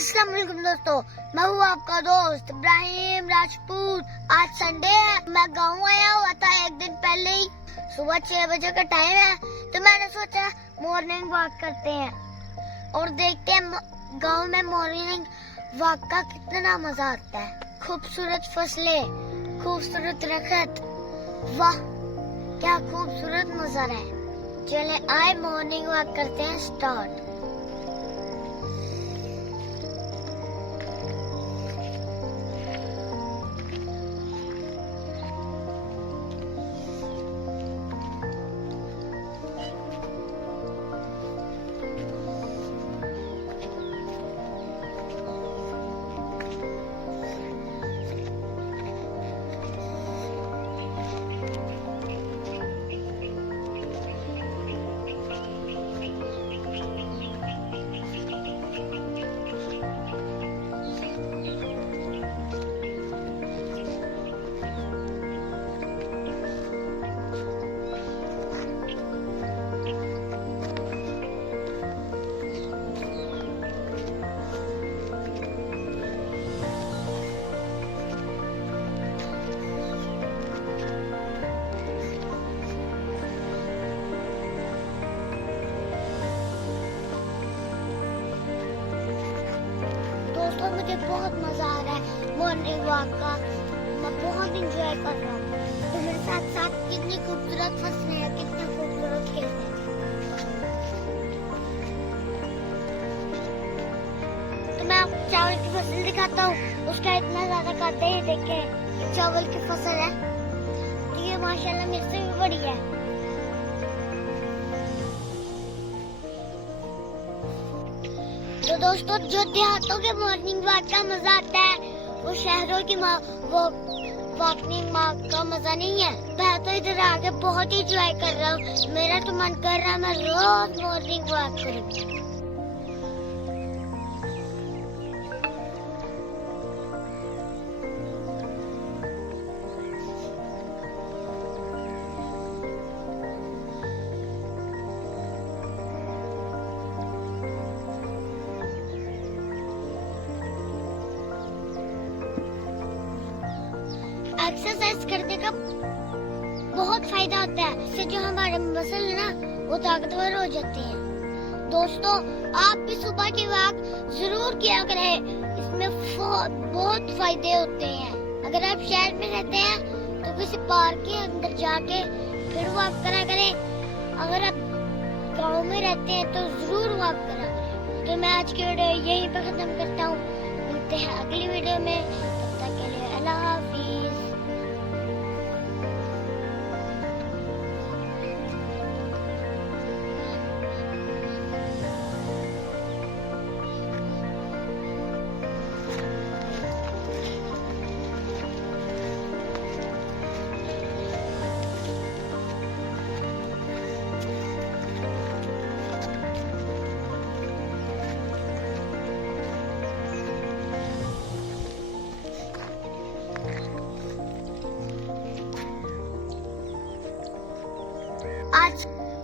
अस्सलाम वालेकुम दोस्तों, मैं हूँ आपका दोस्त इब्राहिम राजपूत। आज संडे है, मैं गाँव आया हुआ था एक दिन पहले ही। सुबह 6 बजे का टाइम है, तो मैंने सोचा मॉर्निंग वॉक करते हैं और देखते हैं गाँव में मॉर्निंग वॉक का कितना मजा आता है। खूबसूरत फसलें, खूबसूरत दरख्त, वाह क्या खूबसूरत नजारा है। चले आए मॉर्निंग वॉक करते हैं स्टार्ट। दोस्तों मुझे बहुत मजा आ रहा है मॉर्निंग वॉक का। मैं बहुत इंजॉय कर रहा हूँ। तो मेरे साथ साथ कितनी खूबसूरत फसलें हैं, कितने खूबसूरत खेत हैं। तो मैं आपको चावल की फसल दिखाता हूँ। उसका इतना ज्यादा खाते हैं, देखें चावल की फसल है। तो ये माशाल्लाह मेरे से भी बड़ी है। तो दोस्तों जो देहातों के मॉर्निंग वॉक का मजा आता है, वो शहरों की मॉर्निंग वॉक का मजा नहीं है। मैं तो इधर आके बहुत ही एंजॉय कर रहा हूँ। मेरा तो मन कर रहा है मैं रोज मॉर्निंग वॉक करूँ। एक्सरसाइज करने का बहुत फायदा होता है। इससे जो हमारे मसल है ना, वो ताकतवर हो जाते हैं। दोस्तों आप भी सुबह की वॉक जरूर किया करें। इसमें बहुत फायदे होते हैं। अगर आप शहर में रहते हैं तो किसी पार्क के अंदर जाके फिर वॉक करा करें। अगर आप गाँव में रहते हैं तो जरूर वॉक करा करें। तो मैं आज की वीडियो यहीं पे खत्म करता हूँ। मिलते हैं अगली वीडियो में। तब तक के लिए अल्लाह हाफ़िज़।